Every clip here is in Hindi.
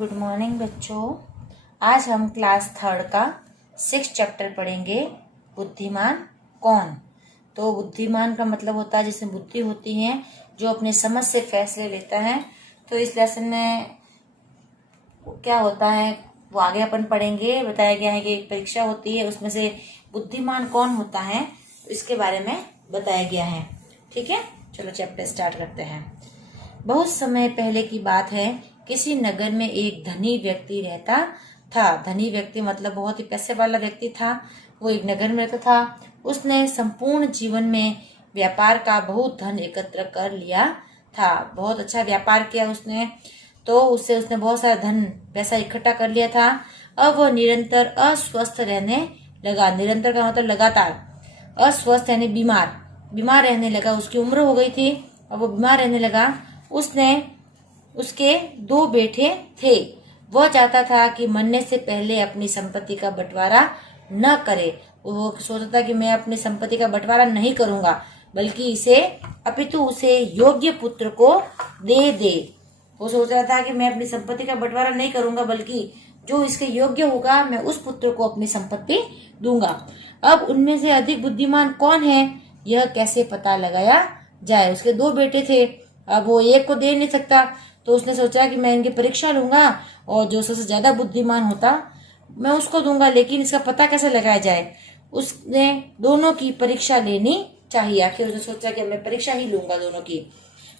गुड मॉर्निंग बच्चों। आज हम क्लास थर्ड का 6 चैप्टर पढ़ेंगे, बुद्धिमान कौन। तो बुद्धिमान का मतलब होता है जिसमें बुद्धि होती है, जो अपने समझ से फैसले लेता है। तो इस लेसन में क्या होता है वो आगे अपन पढ़ेंगे। बताया गया है कि एक परीक्षा होती है, उसमें से बुद्धिमान कौन होता है तो इसके बारे में बताया गया है। ठीक है, चलो चैप्टर स्टार्ट करते हैं। बहुत समय पहले की बात है, किसी नगर में एक धनी व्यक्ति रहता था। धनी व्यक्ति मतलब बहुत ही पैसे वाला व्यक्ति था। वो एक नगर में रहता था। उसने संपूर्ण जीवन में व्यापार का बहुत धन एकत्र कर लिया था। बहुत अच्छा व्यापार किया उसने, तो उससे उसने बहुत सारा धन पैसा इकट्ठा कर लिया था। अब वह निरंतर अस्वस्थ रहने लगा। निरंतर का मतलब लगातार, अस्वस्थ यानी बीमार रहने लगा। उसकी उम्र हो गई थी और वो बीमार रहने लगा। उसके 2 बेटे थे। वह चाहता था कि मरने से पहले अपनी संपत्ति का बंटवारा न करे। वो सोचता था कि मैं अपनी संपत्ति का बंटवारा नहीं करूंगा, बल्कि अपितु उसे योग्य पुत्र को दे। वो सोच रहा था कि मैं अपनी संपत्ति का बंटवारा नहीं करूंगा, बल्कि जो इसके योग्य होगा मैं उस पुत्र को अपनी संपत्ति दूंगा। अब उनमें से अधिक बुद्धिमान कौन है, यह कैसे पता लगाया जाए। उसके 2 बेटे थे, अब वो एक को दे नहीं सकता, तो उसने सोचा कि मैं इनकी परीक्षा लूंगा और जो सबसे ज्यादा बुद्धिमान होता मैं उसको दूंगा, लेकिन इसका पता कैसे लगाया जाए। उसने दोनों की परीक्षा लेनी चाहिए। आखिर उसने सोचा कि मैं परीक्षा ही लूंगा दोनों की।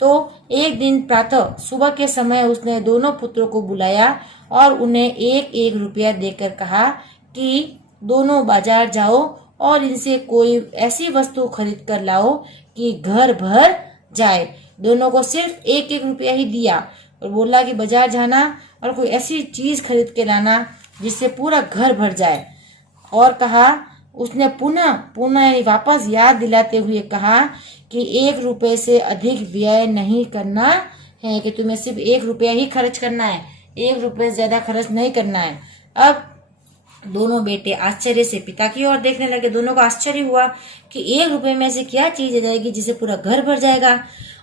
तो एक दिन प्रातः सुबह के समय उसने दोनों पुत्रों को बुलाया और उन्हें 1-1 रुपया देकर कहा कि दोनों बाजार जाओ और इनसे कोई ऐसी वस्तु खरीद कर लाओ कि घर भर जाए। दोनों को सिर्फ 1-1 रुपया ही दिया और बोला कि बाजार जाना और कोई ऐसी चीज खरीद के लाना जिससे पूरा घर भर जाए। और कहा, उसने पुनः वापस याद दिलाते हुए कहा कि 1 रुपये से अधिक व्यय नहीं करना है, कि तुम्हें सिर्फ 1 रुपया ही खर्च करना है, 1 रुपये से ज्यादा खर्च नहीं करना है। अब दोनों बेटे आश्चर्य से पिता की ओर देखने लगे। दोनों को आश्चर्य हुआ कि 1 रुपये में से क्या चीज आ जाएगी जिससे पूरा घर भर जाएगा,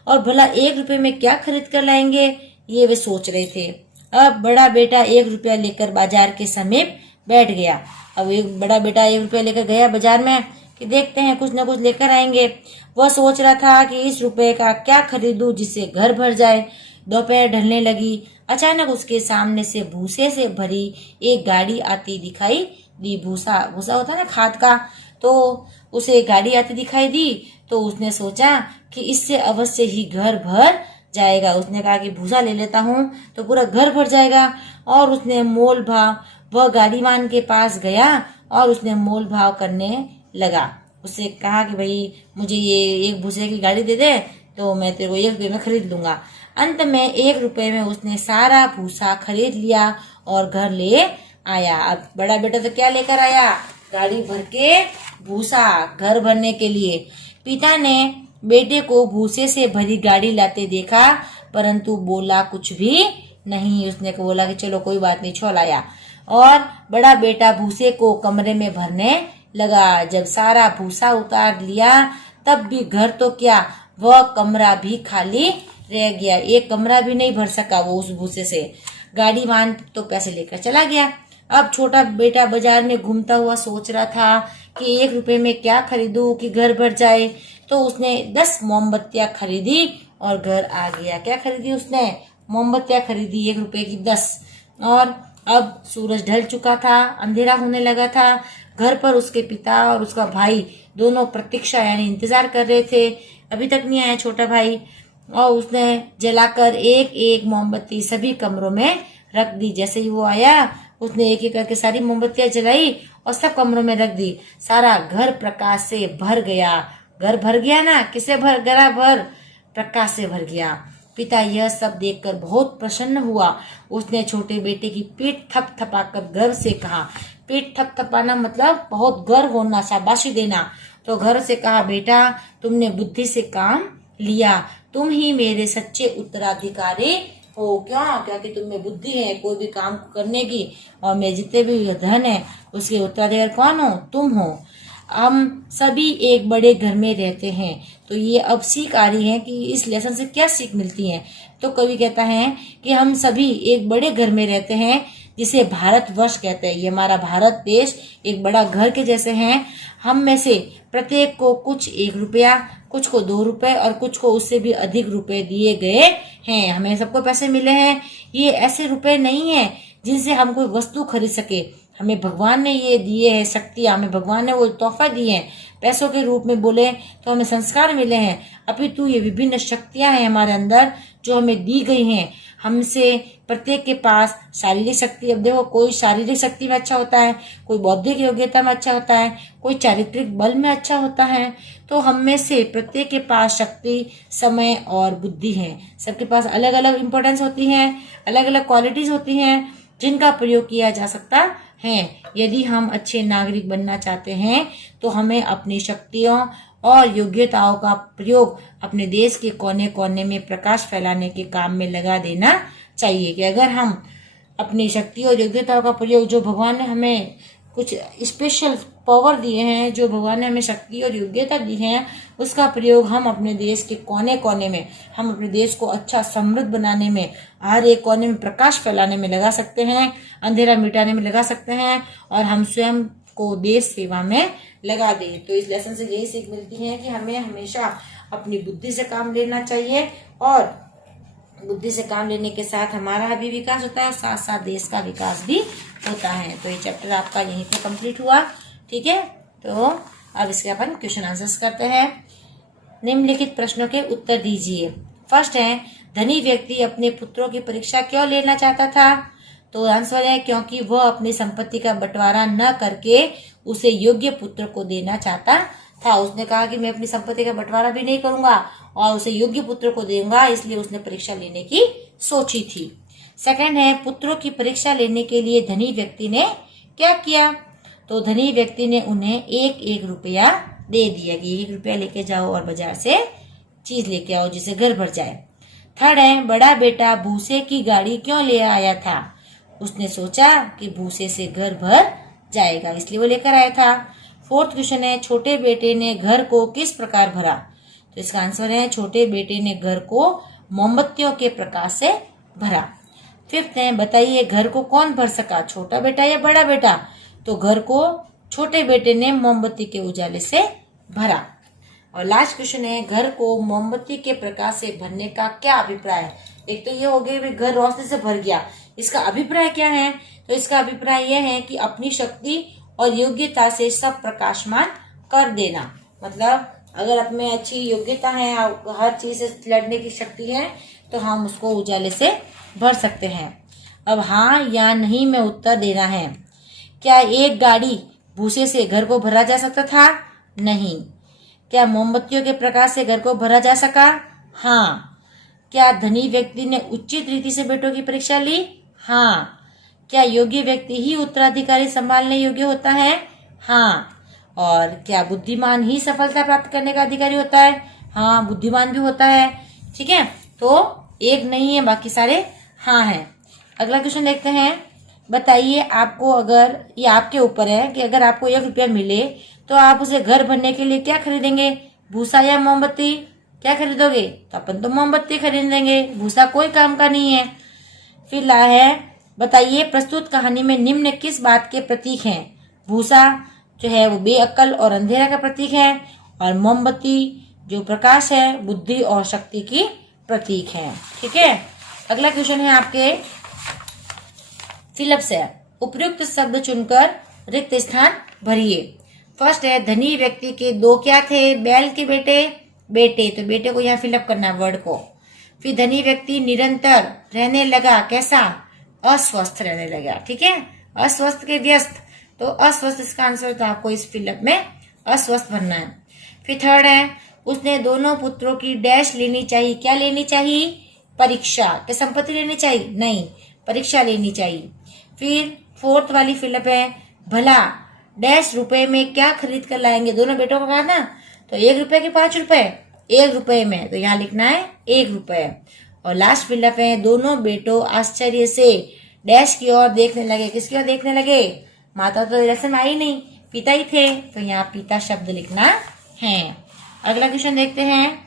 और भला 1 रुपये में क्या खरीद कर लाएंगे, ये वे सोच रहे थे। अब बड़ा बेटा 1 रुपया लेकर बाजार के समीप बैठ गया। अब एक बड़ा बेटा 1 रुपया लेकर गया बाजार में कि देखते हैं कुछ न कुछ लेकर आएंगे। वह सोच रहा था कि इस रुपये का क्या खरीदूं जिससे घर भर जाए। दोपहर ढलने लगी। अचानक उसके सामने से भूसे से भरी एक गाड़ी आती दिखाई दी। भूसा होता है ना, खाद का। तो उसे गाड़ी आती दिखाई दी, तो उसने सोचा कि इससे अवश्य ही घर भर जाएगा। उसने कहा कि भूसा ले लेता हूँ तो पूरा घर भर जाएगा। और उसने मोल भाव, वह गाड़ीवान के पास गया और उसने मोल भाव करने लगा। उससे कहा कि भाई मुझे ये 1 भूसे की गाड़ी दे दे, तो मैं तेरे को 1 रुपये में खरीद लूंगा। अंत में 1 रुपये में उसने सारा भूसा खरीद लिया और घर ले आया। अब बड़ा बेटा तो क्या लेकर आया, गाड़ी भर के भूसा, घर भरने के लिए। पिता ने बेटे को भूसे से भरी गाड़ी लाते देखा, परंतु बोला कुछ भी नहीं। उसने बोला कि चलो कोई बात नहीं, छोड़ आया। और बड़ा बेटा भूसे को कमरे में भरने लगा। जब सारा भूसा उतार लिया, तब भी घर तो क्या, वह कमरा भी खाली रह गया। एक कमरा भी नहीं भर सका वो उस भूसे से। गाड़ीवान तो पैसे लेकर चला गया। अब छोटा बेटा बाजार में घूमता हुआ सोच रहा था कि 1 रुपये में क्या खरीदूं कि घर भर जाए। तो उसने 10 मोमबत्तियां खरीदी और घर आ गया। क्या खरीदी उसने, मोमबत्तियां खरीदी 1 रुपये की 10। और अब सूरज ढल चुका था, अंधेरा होने लगा था। घर पर उसके पिता और उसका भाई दोनों प्रतीक्षा यानी इंतजार कर रहे थे। अभी तक नहीं आया छोटा भाई। और उसने जलाकर 1-1 मोमबत्ती सभी कमरों में रख दी। जैसे ही वो आया, उसने 1-1 करके सारी मोमबत्तियां जलाई और सब कमरों में रख दी। सारा घर प्रकाश से भर गया। घर भर गया ना, किसे भर गया, प्रकाश से भर गया। पिता यह सब देखकर बहुत प्रसन्न हुआ। उसने छोटे बेटे की पीठ थपथपाकर गर्व से कहा, पीठ थपथपाना मतलब बहुत गर्व होना, शाबाशी देना। तो गर्व से कहा, बेटा तुमने बुद्धि से काम लिया, तुम ही मेरे सच्चे उत्तराधिकारी हो। क्यों? क्योंकि तुम में बुद्धि है कोई भी काम करने की, और मेरे जितने भी धन है उसके उत्तराधिकारी कौन हो, तुम हो। हम सभी एक बड़े घर में रहते हैं। तो ये अब सीख आ रही है कि इस लेसन से क्या सीख मिलती है। तो कवि कहता है कि हम सभी एक बड़े घर में रहते हैं जिसे भारतवर्ष कहते हैं। ये हमारा भारत देश एक बड़ा घर के जैसे हैं। हम में से प्रत्येक को कुछ 1 रुपया, कुछ को 2 रुपए और कुछ को उससे भी अधिक रुपए दिए गए हैं। हमें सबको पैसे मिले हैं। ये ऐसे रुपए नहीं है जिनसे हम कोई वस्तु खरीद सके। हमें भगवान ने ये दिए हैं शक्तियां, हमें भगवान ने वो तोहफा दिए हैं। पैसों के रूप में बोले तो हमें संस्कार मिले हैं, अपितु ये विभिन्न शक्तियां हैं हमारे अंदर जो हमें दी गई हैं। हमसे प्रत्येक के पास शारीरिक शक्ति, अब देखो कोई शारीरिक शक्ति में अच्छा होता है, कोई बौद्धिक योग्यता में अच्छा होता है, कोई चारित्रिक बल में अच्छा होता है। तो हम में से प्रत्येक के पास शक्ति, समय और बुद्धि है। सबके पास अलग अलग इम्पोर्टेंस होती है, अलग अलग क्वालिटीज होती हैं जिनका प्रयोग किया जा सकता है। यदि हम अच्छे नागरिक बनना चाहते हैं तो हमें अपनी शक्तियों और योग्यताओं का प्रयोग अपने देश के कोने कोने में प्रकाश फैलाने के काम में लगा देना चाहिए। कि अगर हम अपनी शक्ति और योग्यताओं का प्रयोग, जो भगवान ने हमें कुछ स्पेशल पावर दिए हैं, जो भगवान ने हमें शक्ति और योग्यता दी है, उसका प्रयोग हम अपने देश के कोने कोने में, हम अपने देश को अच्छा समृद्ध बनाने में, हर एक कोने में प्रकाश फैलाने में लगा सकते हैं, अंधेरा मिटाने में लगा सकते हैं और हम स्वयं को देश सेवा में लगा दें। तो इस लेसन से यही सीख मिलती है कि हमें हमेशा अपनी बुद्धि से काम लेना चाहिए और बुद्धि से काम लेने के साथ हमारा भी विकास होता है और साथ साथ देश का विकास भी होता है। तो ये चैप्टर आपका यहीं पे कंप्लीट हुआ। ठीक है, तो अब इसके अपन क्वेश्चन आंसर्स करते हैं। निम्नलिखित प्रश्नों के उत्तर दीजिए। फर्स्ट है, धनी व्यक्ति अपने पुत्रों की परीक्षा क्यों लेना चाहता था? तो आंसर है क्योंकि वह अपनी संपत्ति का बंटवारा न करके उसे योग्य पुत्र को देना चाहता था। उसने कहा कि मैं अपनी संपत्ति का बंटवारा भी नहीं करूंगा और उसे योग्य पुत्र को दूंगा, इसलिए उसने परीक्षा लेने की सोची थी। सेकंड है, पुत्रों की परीक्षा लेने के लिए धनी व्यक्ति ने क्या किया? तो धनी व्यक्ति ने उन्हें 1-1 रुपया दे दिया कि 1 रुपया लेके जाओ और बाजार से चीज लेके आओ जिससे घर भर जाए। थर्ड है, बड़ा बेटा भूसे की गाड़ी क्यों ले आया था? उसने सोचा कि भूसे से घर भर जाएगा, इसलिए वो लेकर आया था। फोर्थ क्वेश्चन है, छोटे बेटे ने घर को किस प्रकार भरा? तो इसका आंसर है छोटे बेटे ने घर को मोमबत्तियों के प्रकाश से भरा। फिफ्थ है, बताइए घर को कौन भर सका, छोटा बेटा या बड़ा बेटा? तो घर को छोटे बेटे ने मोमबत्ती के उजाले से भरा। और लास्ट क्वेश्चन है, घर को मोमबत्ती के प्रकाश से भरने का क्या अभिप्राय है? एक तो ये हो गया कि घर रोशनी से भर गया, इसका अभिप्राय क्या है? तो इसका अभिप्राय यह है कि अपनी शक्ति और योग्यता से सब प्रकाशमान कर देना। मतलब अगर आप में अच्छी योग्यता है, हर चीज से लड़ने की शक्ति है, तो हम उसको उजाले से भर सकते हैं। अब हाँ या नहीं में उत्तर देना है। क्या एक गाड़ी भूसे से घर को भरा जा सकता था? नहीं। क्या मोमबत्तियों के प्रकाश से घर को भरा जा सका? हाँ। क्या धनी व्यक्ति ने उचित रीति से बेटों की परीक्षा ली? हाँ। क्या योग्य व्यक्ति ही उत्तराधिकारी संभालने योग्य होता है? हाँ। और क्या बुद्धिमान ही सफलता प्राप्त करने का अधिकारी होता है? हाँ, बुद्धिमान भी होता है। ठीक है, तो एक नहीं है, बाकी सारे हाँ हैं। अगला क्वेश्चन देखते हैं। बताइए आपको, अगर ये आपके ऊपर है कि अगर आपको 1 रुपया मिले तो आप उसे घर भरने के लिए क्या खरीदेंगे, भूसा या मोमबत्ती? क्या खरीदोगे? तो अपन तो मोमबत्ती खरीदेंगे, भूसा कोई काम का नहीं है। फिर ला है, बताइए प्रस्तुत कहानी में निम्न किस बात के प्रतीक हैं? भूसा जो है वो बेअक्ल और अंधेरा का प्रतीक है और मोमबत्ती जो प्रकाश है, बुद्धि और शक्ति की प्रतीक है। ठीक है, अगला क्वेश्चन है आपके फिलप से। उपयुक्त शब्द चुनकर रिक्त स्थान भरिए। फर्स्ट है, धनी व्यक्ति के 2 क्या थे? बैल के बेटे, तो बेटे को यहाँ फिलअप करना है वर्ड को। फिर धनी व्यक्ति निरंतर रहने लगा, कैसा? अस्वस्थ रहने लगा। ठीक है, अस्वस्थ के व्यस्त, तो अस्वस्थ इसका आंसर, तो आपको इस फिलअप में अस्वस्थ भरना है। फिर थर्ड है, उसने दोनों पुत्रों की डैश लेनी चाहिए। क्या लेनी चाहिए? परीक्षा। क्या संपत्ति लेनी चाहिए? नहीं, परीक्षा लेनी चाहिए। फिर फोर्थ वाली फिलअप है, भला डैश रुपए में क्या खरीद कर लाएंगे? दोनों बेटों को कहा ना, तो 1 रुपए के 5 रुपए, 1 रुपए में, तो यहाँ लिखना है 1 रुपए। और लास्ट फिलअप है, दोनों बेटों आश्चर्य से डैश की ओर देखने लगे। किसकी ओर देखने लगे? माता तो लेसन में आई नहीं, पिता ही थे, तो यहाँ पिता शब्द लिखना है। अगला क्वेश्चन देखते हैं,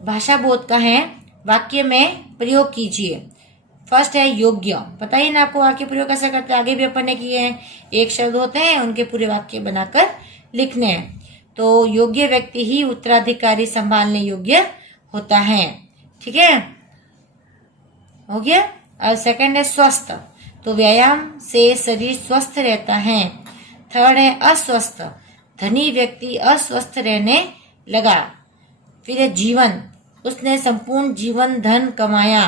भाषा बोध का है, वाक्य में प्रयोग कीजिए। फर्स्ट है योग्य। पता ही ना आपको वाक्य प्रयोग कैसे करते हैं, आगे भी अपन ने किए हैं। एक शब्द होते हैं, उनके पूरे वाक्य बनाकर लिखने हैं। तो योग्य व्यक्ति ही उत्तराधिकारी संभालने योग्य होता है। ठीक है, हो गया। और सेकंड है स्वस्थ, तो व्यायाम से शरीर स्वस्थ रहता है। थर्ड है अस्वस्थ, धनी व्यक्ति अस्वस्थ रहने लगा। फिर है जीवन, उसने संपूर्ण जीवन धन कमाया।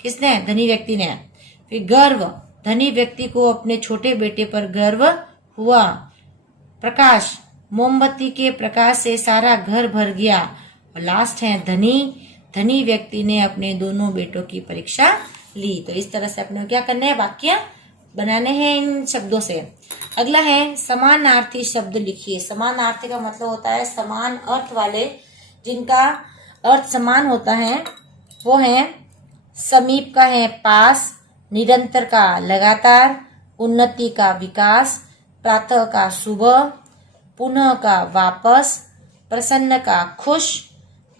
किसने? धनी व्यक्ति ने। फिर गर्व, धनी व्यक्ति को अपने छोटे बेटे पर गर्व हुआ। प्रकाश, मोमबत्ती के प्रकाश से सारा घर भर गया। और लास्ट है धनी व्यक्ति ने अपने दोनों बेटों की परीक्षा ली। तो इस तरह से अपने क्या करने हैं, वाक्य बनाने हैं इन शब्दों से। अगला है समानार्थी शब्द लिखिए। समानार्थी का मतलब होता है समान अर्थ वाले, जिनका अर्थ समान होता है। वो है समीप का है पास, निरंतर का लगातार, उन्नति का विकास, प्रातः का सुबह, पुनः का वापस, प्रसन्न का खुश,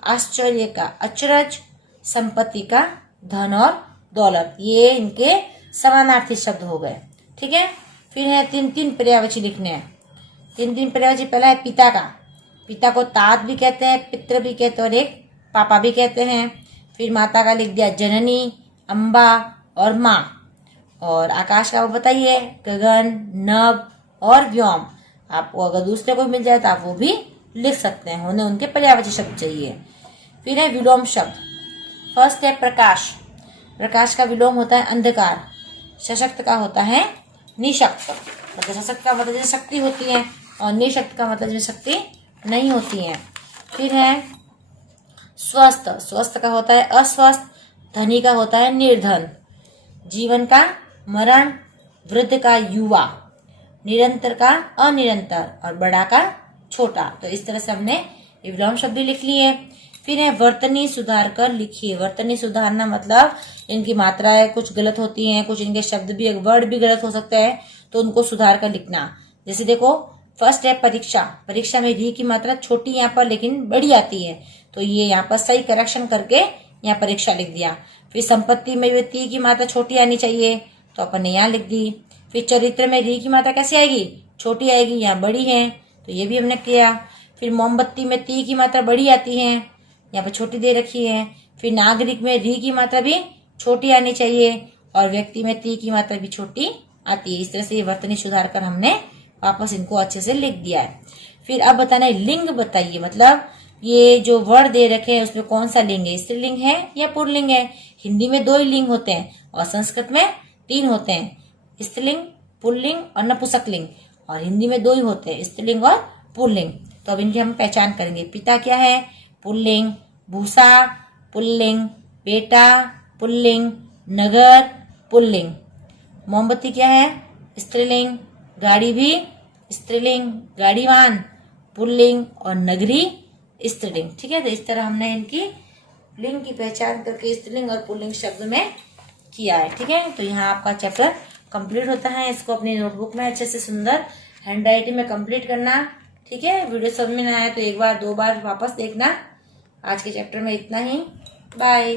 आश्चर्य का अचरज, संपत्ति का धन और दौलत। ये इनके समानार्थी शब्द हो गए। ठीक है, फिर है तीन तीन पर्यायवाची लिखने हैं। तीन तीन पर्यायवाची, पहला है पिता का। पिता को तात भी कहते हैं, पितृ भी कहते हैं और एक पापा भी कहते हैं। फिर माता का लिख दिया जननी, अम्बा और माँ। और आकाश का वो बताइए, गगन, नभ और व्योम। आपको अगर दूसरे को मिल जाए तो आप वो भी लिख सकते हैं, उन्हें उनके पर्यायवाची शब्द चाहिए। फिर है विलोम शब्द। फर्स्ट है प्रकाश। प्रकाश का विलोम होता है अंधकार। सशक्त का होता है निशक्त। मतलब सशक्त का मतलब जैसे शक्ति होती है, और निशक्त का मतलब जैसे शक्ति नहीं होती है। फिर है स्वस्थ। स्वस्थ का होता है अस्वस्थ। धनी का होता है निर्धन। जीवन का मरण, वृद्ध का युवा, निरंतर का अनिरंतर और बड़ा का छोटा। तो इस तरह से हमने विलोम शब्द लिख लिए। फिर है वर्तनी सुधार कर लिखिए। वर्तनी सुधारना मतलब इनकी मात्राएं कुछ गलत होती हैं, कुछ इनके शब्द भी, एक वर्ड भी गलत हो सकते हैं, तो उनको सुधार कर लिखना। जैसे देखो, फर्स्ट है परीक्षा। परीक्षा में री की मात्रा छोटी यहाँ पर लेकिन बड़ी आती है, तो ये यहाँ पर सही करेक्शन करके यहाँ परीक्षा लिख दिया। फिर संपत्ति में ती की मात्रा छोटी आनी चाहिए, तो अपन ने यहाँ लिख दी। फिर चरित्र में री की मात्रा कैसी आएगी, छोटी आएगी, यहाँ बड़ी है, तो ये भी हमने किया। फिर मोमबत्ती में ती की मात्रा बड़ी आती है, यहाँ पर छोटी दे रखी है। फिर नागरिक में री की मात्रा भी छोटी आनी चाहिए, और व्यक्ति में ती की मात्रा भी छोटी आती है। इस तरह से ये वर्तनी सुधार कर हमने वापस इनको अच्छे से लिख दिया है। फिर अब बताना है लिंग बताइए, मतलब ये जो वर्ड दे रखे हैं उसमें कौन सा लिंग है, स्त्रीलिंग है या पुल्लिंग है। हिंदी में 2 ही लिंग होते हैं और संस्कृत में 3 होते हैं, स्त्रीलिंग, पुल्लिंग और नपुंसकलिंग। और हिंदी में 2 ही होते हैं, स्त्रीलिंग और पुल्लिंग। तो अब इनकी हम पहचान करेंगे। पिता क्या है, पुल्लिंग। भूसा पुल्लिंग। बेटा पुल्लिंग। नगर पुल्लिंग। मोमबत्ती क्या है, स्त्रीलिंग। गाड़ी भी स्त्रीलिंग, गाड़ीवान पुल्लिंग और नगरी स्त्रीलिंग। ठीक है, तो इस तरह हमने इनकी लिंग की पहचान करके स्त्रीलिंग और पुल्लिंग शब्द में किया है। ठीक है, तो यहाँ आपका चैप्टर कंप्लीट होता है। इसको अपनी नोटबुक में अच्छे से सुंदर हैंड राइटिंग में कंप्लीट करना। ठीक है, वीडियो समझ में ना आया तो 1 बार 2 बार वापस देखना। आज के चैप्टर में इतना ही। बाय।